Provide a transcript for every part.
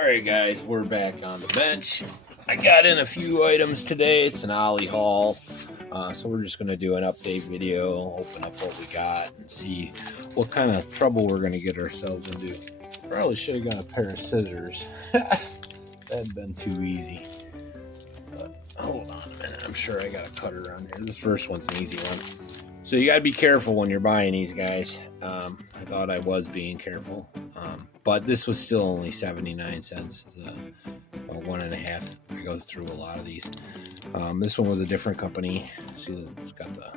Alright guys, we're back on the bench. I got in a few items today. It's an ollie haul. So we're just going to do an update video, open up what we got, and see what kind of trouble we're going to get ourselves into. Probably should have got a pair of scissors. That'd been too easy. But hold on a minute, I'm sure I got a cutter on here. This first one's an easy one. So you got to be careful when you're buying these guys. I thought I was being careful. But this was still only 79 cents. About 1.5. I go through a lot of these. This one was a different company. See, it's got the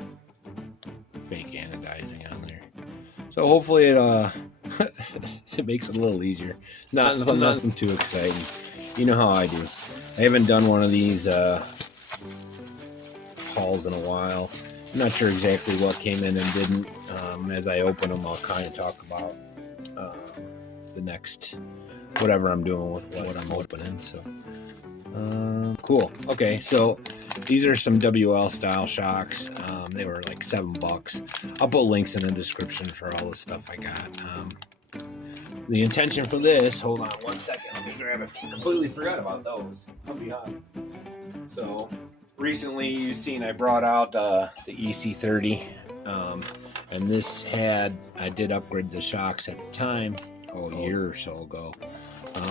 fake anodizing on there. So hopefully it it makes it a little easier. Nothing too exciting. You know how I do. I haven't done one of these hauls in a while. I'm not sure exactly what came in and didn't. As I open them, I'll kind of talk about the next whatever I'm doing with what I'm opening. So cool. Okay, so these are some WL style shocks. They were like $7. I'll put links in the description for all the stuff I got. The intention for this, hold on one second, let me grab it. Completely forgot about those. I'll be honest. So recently you've seen I brought out the EC30, and this I did upgrade the shocks at the time, a year or so ago,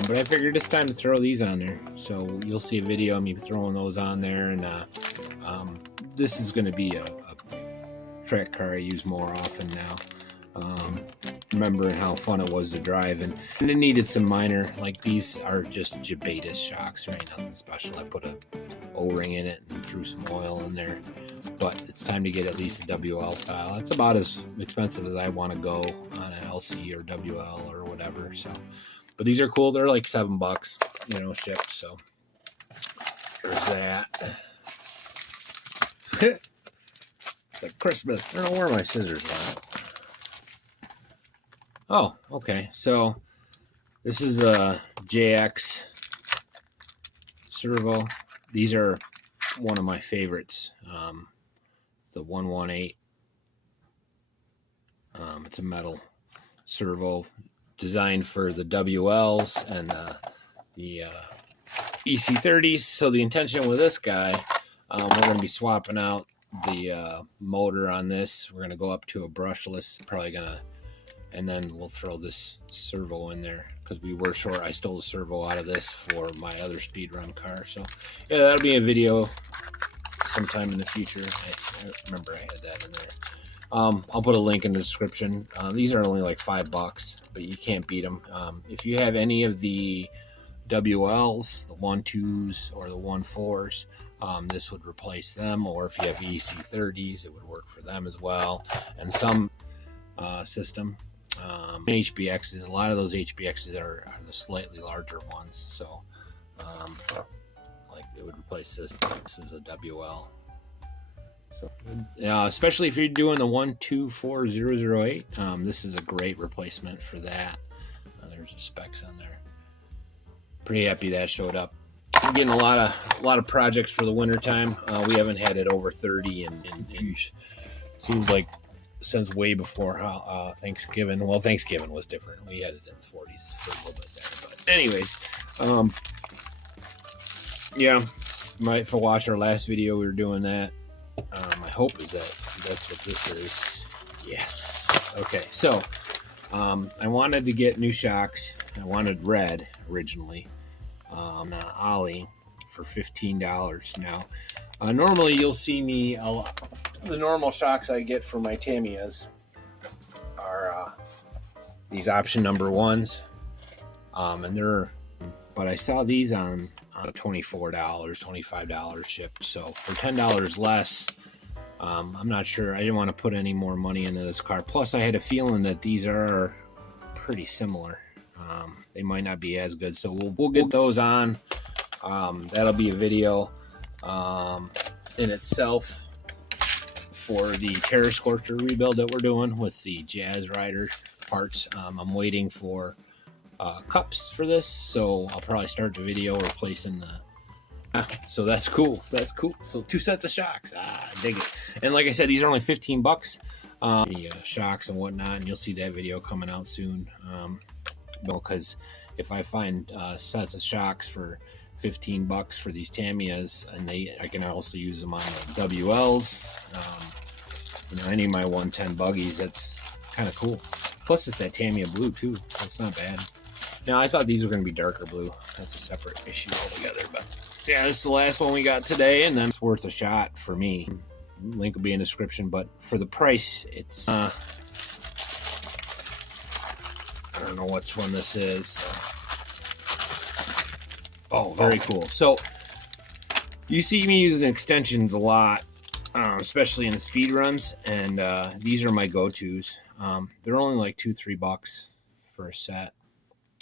but I figured it's time to throw these on there. So you'll see a video of me throwing those on there, and this is going to be a track car I use more often now. Remembering how fun it was to drive, and it needed some minor, like these are just Jabetus shocks. There ain't nothing special. I put a O-ring in it and threw some oil in there, but it's time to get at least the WL style. It's about as expensive as I want to go on an LC or WL or whatever. So, but these are cool. They're like $7, you know, shipped. So there's that. It's like Christmas. I don't know where my scissors are. Oh, okay. So this is a JX Servo. These are one of my favorites. The 118. It's a metal servo designed for the WLs and the EC30s. So the intention with this guy, we're going to be swapping out the motor on this. We're going to go up to a brushless. Probably going to, and then we'll throw this servo in there because we were short. I stole the servo out of this for my other speed run car. So yeah, that'll be a video sometime in the future. I remember I had that in there. I'll put a link in the description. These are only like $5, but you can't beat them. If you have any of the WLs, the 1.2s or the 1.4s, this would replace them. Or if you have EC30s, it would work for them as well. And some system. HBXs, a lot of those HBXs are the slightly larger ones, so like it would replace this. This is a WL. So especially if you're doing the 124008, this is a great replacement for that. There's the specs on there. Pretty happy that showed up. I'm getting a lot of projects for the winter time. We haven't had it over 30 and seems like since way before Thanksgiving. Well, Thanksgiving was different. We had it in the 40s for a little bit there. But anyways, yeah, if you watch our last video, we were doing that. My hope is that that's what this is. Yes. Okay, so I wanted to get new shocks. I wanted red originally. Ollie for $15 now. Normally you'll see me the normal shocks I get for my Tamiyas are these option number ones, and but I saw these on $24, $25 shipped. So for $10 less, I'm not sure. I didn't want to put any more money into this car. Plus I had a feeling that these are pretty similar. They might not be as good, so we'll get those on. That'll be a video in itself for the Terror Scorcher rebuild that we're doing with the Jazz Rider parts. I'm waiting for cups for this, so I'll probably start the video replacing the so that's cool. That's cool. So 2 sets of shocks. I dig it. And like I said, these are only $15. The shocks and whatnot, and you'll see that video coming out soon. because if I find sets of shocks for $15 for these Tamiyas, and I can also use them on the WLs, you know, any of my 110 buggies. That's kind of cool. Plus it's that Tamiya blue too, so it's not bad. Now I thought these were going to be darker blue. That's a separate issue altogether, but yeah, this is the last one we got today, and then it's worth a shot for me. Link will be in the description, but for the price, it's I don't know which one this is. So. Oh, very cool. So you see me using extensions a lot, especially in the speed runs, and these are my go-tos. They're only like $2-3 for a set,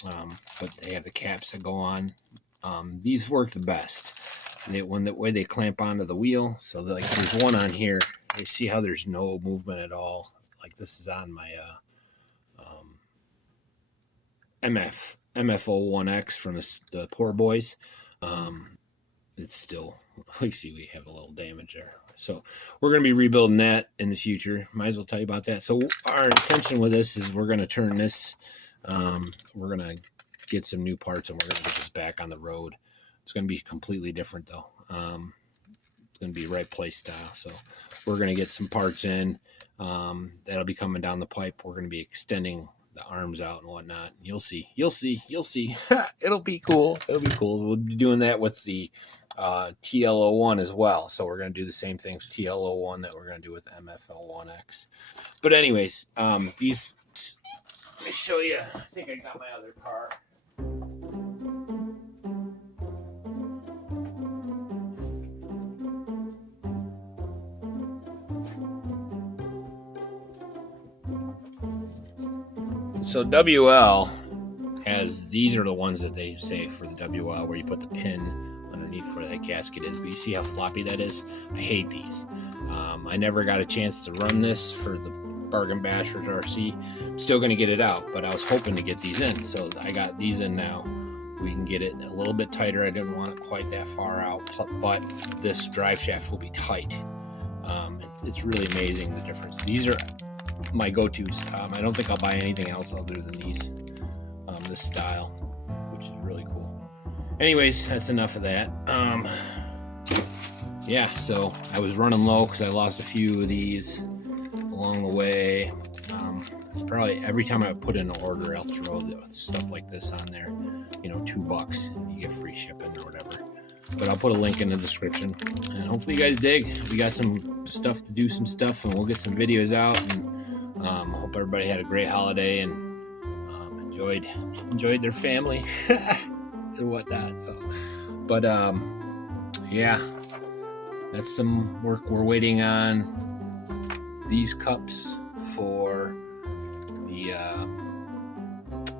but they have the caps that go on. These work the best. The way they clamp onto the wheel. So like there's one on here. You see how there's no movement at all. Like this is on my MF01X from the Poor Boys. It's still, we see we have a little damage there. So we're going to be rebuilding that in the future. Might as well tell you about that. So our intention with this is we're going to turn this, we're going to get some new parts, and we're going to get this back on the road. It's going to be completely different though. It's going to be REIT Place style. So we're going to get some parts in. That'll be coming down the pipe. We're going to be extending the arms out and whatnot. You'll see. It'll be cool. We'll be doing that with the TL01 as well. So we're going to do the same things with TL01 that we're going to do with MF01X. But anyways, these, let me show you. I think I got my other car. So WL has, these are the ones that they say for the WL where you put the pin underneath where that gasket is. But you see how floppy that is? I hate these. I never got a chance to run this for the Bargain Bashers RC. I'm still going to get it out, but I was hoping to get these in. So I got these in now. We can get it a little bit tighter. I didn't want it quite that far out, but this drive shaft will be tight. It's really amazing the difference. These are my go-tos. I don't think I'll buy anything else other than these, this style, which is really cool. Anyways, that's enough of that. Yeah, so I was running low because I lost a few of these along the way. It's probably every time I put in an order, I'll throw stuff like this on there, you know, $2 and you get free shipping or whatever. But I'll put a link in the description, and hopefully you guys dig. We got some stuff to do, some stuff, and we'll get some videos out. And hope everybody had a great holiday and enjoyed their family and whatnot. So, but yeah, that's some work. We're waiting on these cups for the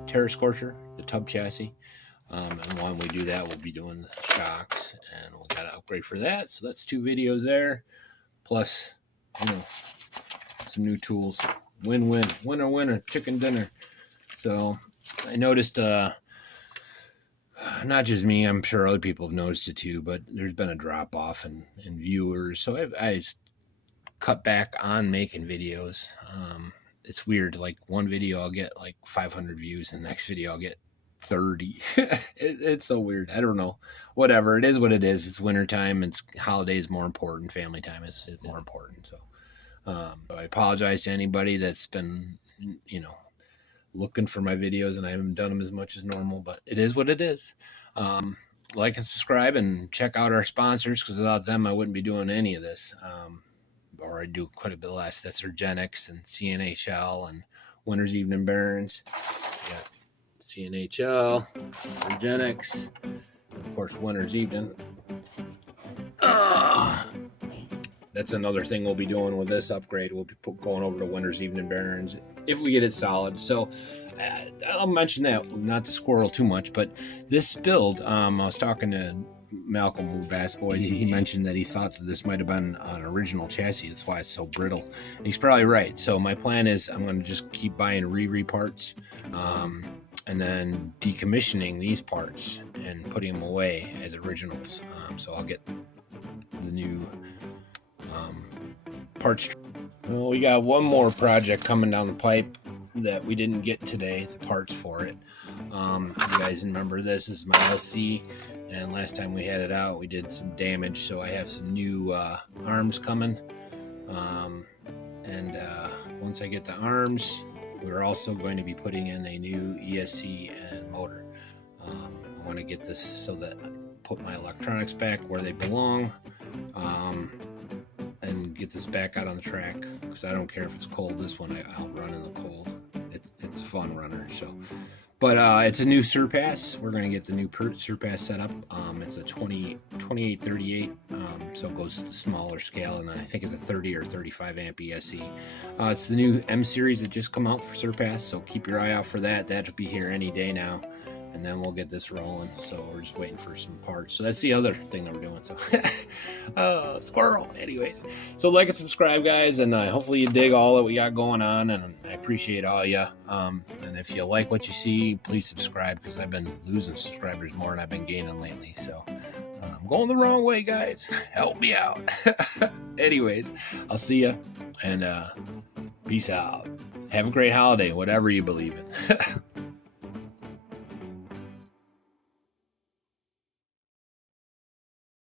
Terra Scorcher, the tub chassis. And when we do that, we'll be doing the shocks, and we'll got to upgrade for that. So that's 2 videos there, plus, you know, some new tools. Win-win, winner, chicken dinner. So I noticed, not just me, I'm sure other people have noticed it too, but there's been a drop off in viewers. So I cut back on making videos. It's weird. Like one video I'll get like 500 views, and the next video I'll get 30. It's so weird. I don't know. Whatever. It is what it is. It's winter time. It's holidays more important. Family time is more important. So I apologize to anybody that's been, you know, looking for my videos and I haven't done them as much as normal, but it is what it is. Like and subscribe and check out our sponsors, because without them I wouldn't be doing any of this. Or I'd do quite a bit less. That's URGENEX and CNHL and Winter's Evening Barons. We got CNHL, URGENEX, of course, Winter's Evening. That's another thing we'll be doing with this upgrade. We'll be going over to Winter's Evening Barons if we get it solid. So I'll mention that, not to squirrel too much, but this build, I was talking to Malcolm who Bass Boys. He mentioned that he thought that this might have been an original chassis. That's why it's so brittle. And he's probably right. So my plan is I'm going to just keep buying re parts. And then decommissioning these parts and putting them away as originals. So I'll get the new parts. Well, we got one more project coming down the pipe. that we didn't get today, the parts for it. You guys remember this is my LC, and last time we had it out we did some damage, so I have some new arms coming, and once I get the arms, we're also going to be putting in a new ESC and motor. I want to get this so that I put my electronics back where they belong, and get this back out on the track, because I don't care if it's cold. This one I'll run in the cold. It's a fun runner. So, but it's a new Surpass. We're going to get the new Surpass set up. It's a 2838, so it goes to the smaller scale, and I think it's a 30 or 35 amp ESC. It's the new M series that just come out for Surpass, so keep your eye out for that. That'll be here any day now, and then we'll get this rolling. So we're just waiting for some parts. So that's the other thing that we're doing. So squirrel. Anyways, so like and subscribe, guys, and hopefully you dig all that we got going on, and I appreciate all you. And if you like what you see, please subscribe, because I've been losing subscribers more than I've been gaining lately. So I'm going the wrong way, guys. Help me out. Anyways, I'll see you, and peace out. Have a great holiday, whatever you believe in.